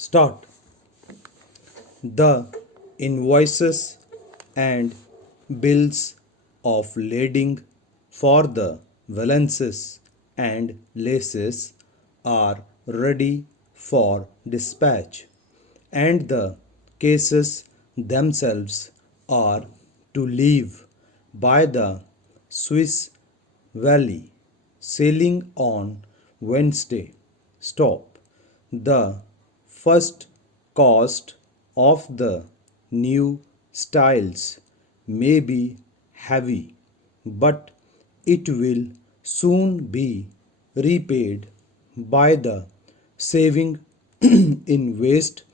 Start. The invoices and bills of lading for the valances and laces are ready for dispatch, and the cases themselves are to leave by the Swiss Valley, sailing on Wednesday. Stop. The first cost of the new styles may be heavy, but it will soon be repaid by the saving in waste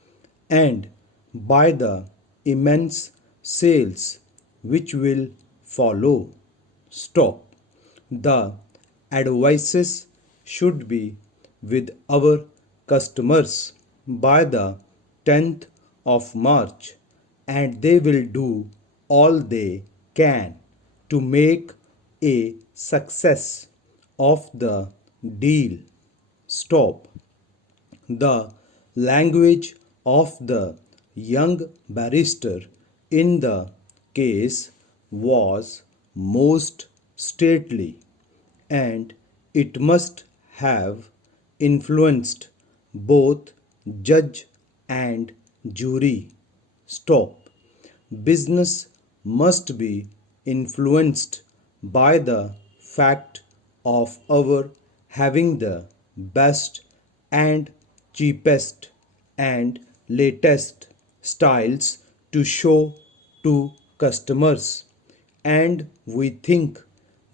and by the immense sales which will follow. Stop. The advices should be with our customers by the 10th of March, and they will do all they can to make a success of the deal. Stop. The language of the young barrister in the case was most stately, and it must have influenced both judge and jury. Stop. Business must be influenced by the fact of our having the best and cheapest and latest styles to show to customers, and we think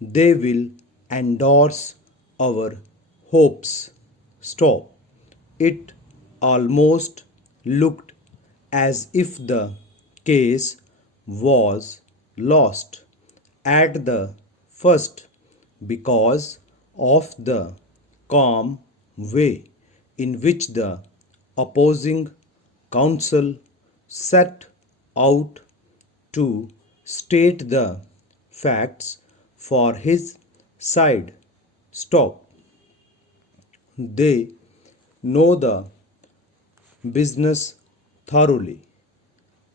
they will endorse our hopes. Stop. It almost looked as if the case was lost at the first because of the calm way in which the opposing counsel set out to state the facts for his side. Stop. They know the business thoroughly,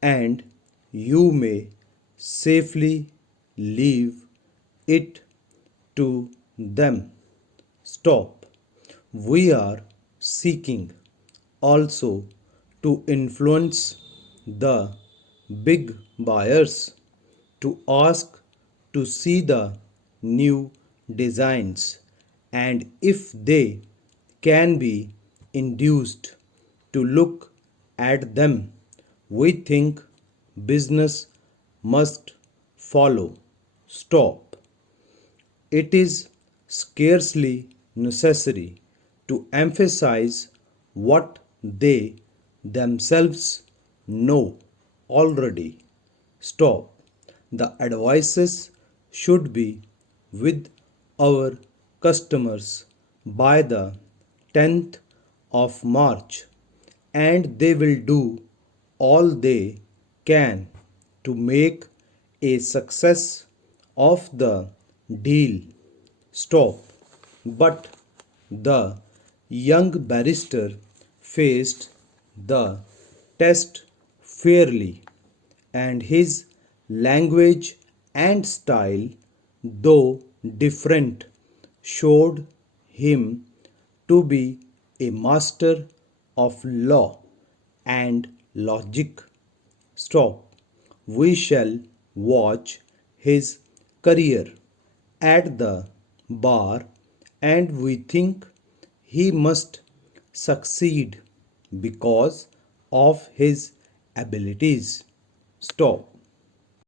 and you may safely leave it to them. Stop. We are seeking also to influence the big buyers to ask to see the new designs, and if they can be induced to look at them, we think business must follow. Stop. It is scarcely necessary to emphasize what they themselves know already. Stop. The advices should be with our customers by the 10th of March, and they will do all they can to make a success of the deal. Stop. But the young barrister faced the test fairly, and his language and style, though different, showed him to be a master of law and logic. Stop. We shall watch his career at the bar, and we think he must succeed because of his abilities. Stop.